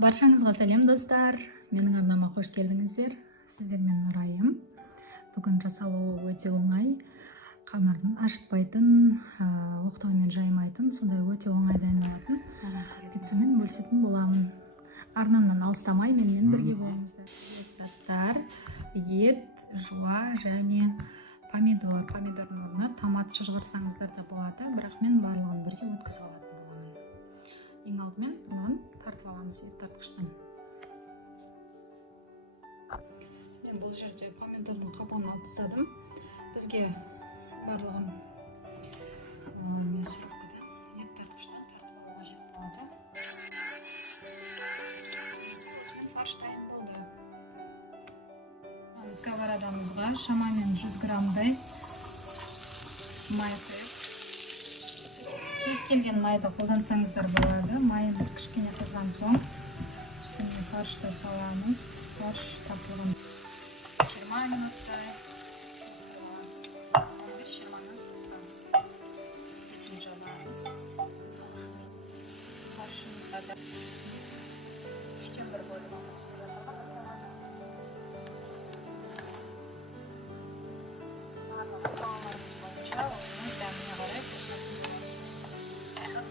Баршаңызға сәлем достар. Менің арнама қош келдіңіздер. Сіздермен Нұрайым. Бүгін жасалуы өте оңай. Қамырын ашытпайтын, оқтаумен жаймайтын, сондай өте оңай дайындалатын пиццамен бөлісетін боламын. Арнамнан алыстамай менімен бірге болыңыздар. Заттар: ет, жуа және помидор. Помидордың орнына томат шығарсаңыздар да болады, бірақ мен барлығын бірге өткізіп алатын боламын. Ең алдымен бұнын тартып аламыз ет тартқыштан. Мен бұл жерде помидордың қабығын алып тастадым. Бізге барлығын мясорубкадан ет тартқыштан тартып алуға қажет болады. Фарш дайын болды. Сковородамызға шамамен 100 граммдай май құйып, кез келген майды қолдансаңыздар болады. Майымыз кішкене қызған соң үстіне фаршты саламыз. Фарш тартылған 20 минуттай тұрғызамыз. 15-20 минут тұрғызамыз. Етін жабамыз. Фаршымызға да 3-тен 1 бөліп аламыз.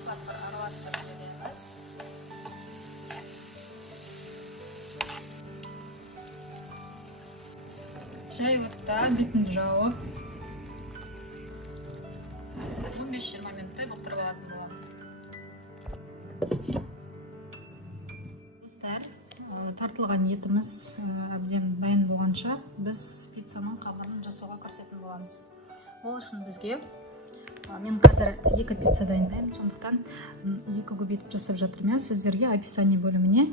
Араластырып береміз. Жай отта бетін жауып 15-20 минуттай бұқтырып алатын боламын. Достар, тартылған етіміз әбден дайын болғанша біз пиццаның қамырын жасауға кірісетін боламыз. Ол үшін бізге мен қазір 2 пицца дайындаймын, сондықтан 2 көбейтіп жасап жатырмын. Сіздерге описание бөліміне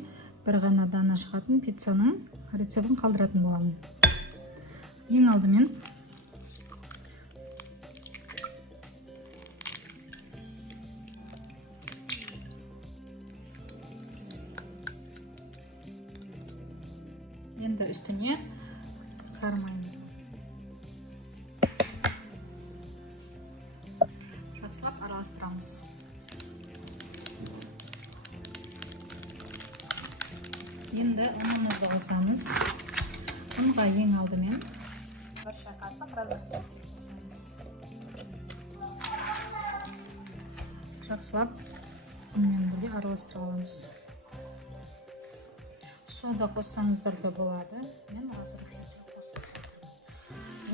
бір ғана дана шығатын пиццаның рецептін қалдыратын боламын. Ең алдымен енді үстіне сары майымыз жақсылап араластырамыз. Енді ұнымызды қосамыз. Ұнға ең алдымен 1 шай қасық разрыхлитель қосамыз. Жақсылап ұнмен бірге араластыра аламыз. Сода қоссаңыздар да болады. Мен разрыхлитель қосып.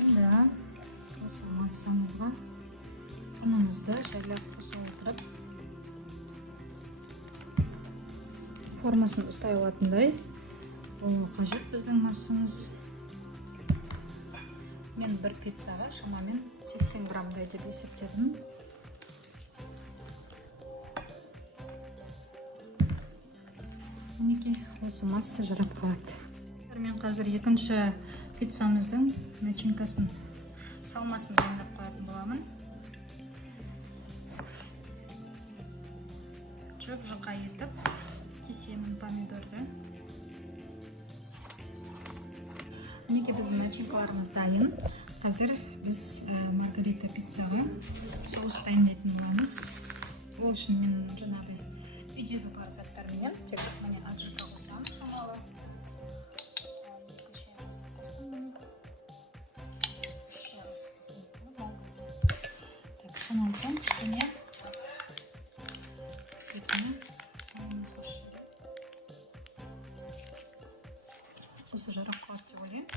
Енді осы массамызға ұнымызды жайлап қоса отырып, формасын ұстай алатындай болуы қажет біздің массамыз. Мен бір пиццаға шамамен 80 граммдай деп есептедім. Мінекей осы масса жарап қалады. Мен қазір екінші пиццамыздың начинкасын, салмасын дайындап қоятын боламын. Жұқа етіп кесемін помидорды. Мінекей біздің начинкаларымыз дайын. Қазір біз маргарита пиццаға соус дайындайтын боламыз. Ол үшін мен жаңағы үйдегі бар заттармен тек міне аджика қосамын шамалы. Сонан соң үстіне осы жарап қалады деп ойлаймын.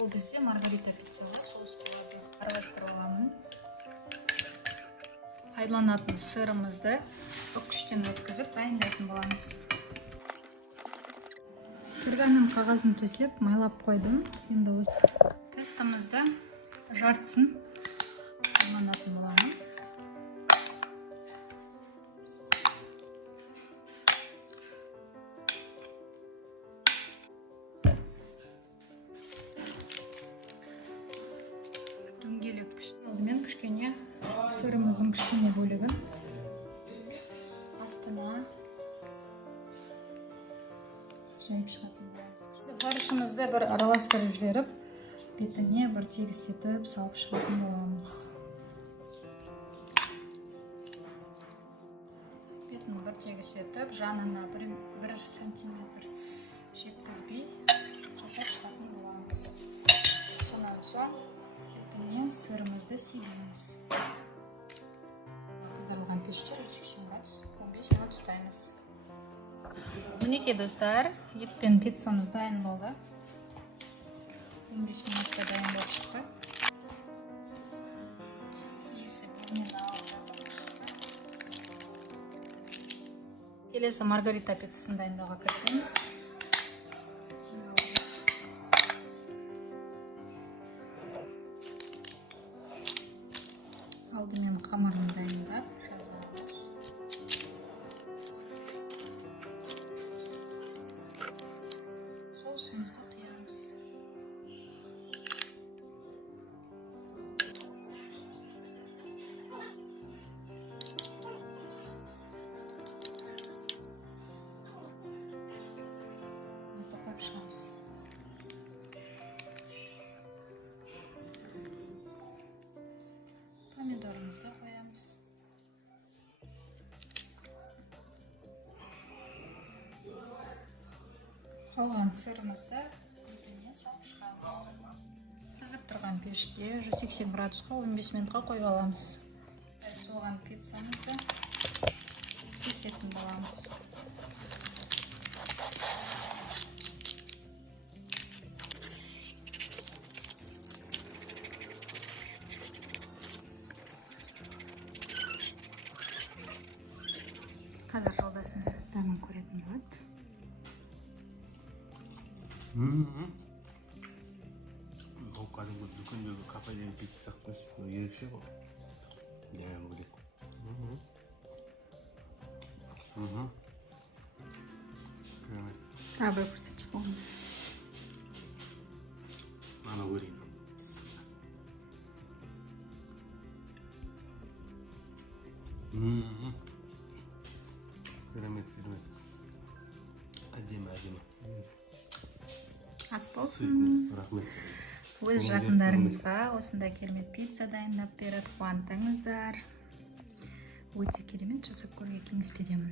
Бұл бізде маргарита пиццаға соус болады. Араластырып аламын. Пайдаланатын сырымызды үккіштен өткізіп дайындайтын боламыз. Пергамент қағазын төсеп майлап қойдым. Енді осы тестімізді жартысын пайдаланатын боламын. Алдымен кішкене сырымыздың кішкене бөлігін астына жайып шығатын боламыз. Фаршымызды бір араластырып жіберіп, бетіне бір тегіс етіп салып шығатын боламыз. Бетін бір тегіс бөлшетіп, жанына 1 сантиметр жеткізбей жасап шығатын боламыз. Сонан соң бетіне сырымызды сүйеміз. Қыздырылған пеште 180 градус 15 минут ұстаймыз. Мінекей достар, ет пен пиццамыз дайын болды. 15 минутта дайын болып шықты. Иісі бөлінен алып. Келесі маргарита пиццасын дайындауға кірісеміз. Алдымен қамырын дайындап жазамыз. Соусымызды құямыз. Мұзды қойып шығамыз. Помидорымызды қоямыз. Қалған сырымызды бетіне салып шығамыз. Қызып тұрған пешке 180 градусқа 15 минутқа қойып аламыз. Соған пиццамызды кесетін боламыз. Қазір жолдасым дәмін көретін болады. Бұл кәдімгі дүкендегі кафедегі пицца сияқты емес, ерекше ғой. Дәмі бөлек. Тағы бір көрсетші болғым. Ана көрейін. Керемет. Әдемі. Ас болсын. Рахмет. Өз жақындарыңызға осындай керемет пицца дайындап беріп қуантыңыздар. Өте керемет жасап көруге кеңес беремін.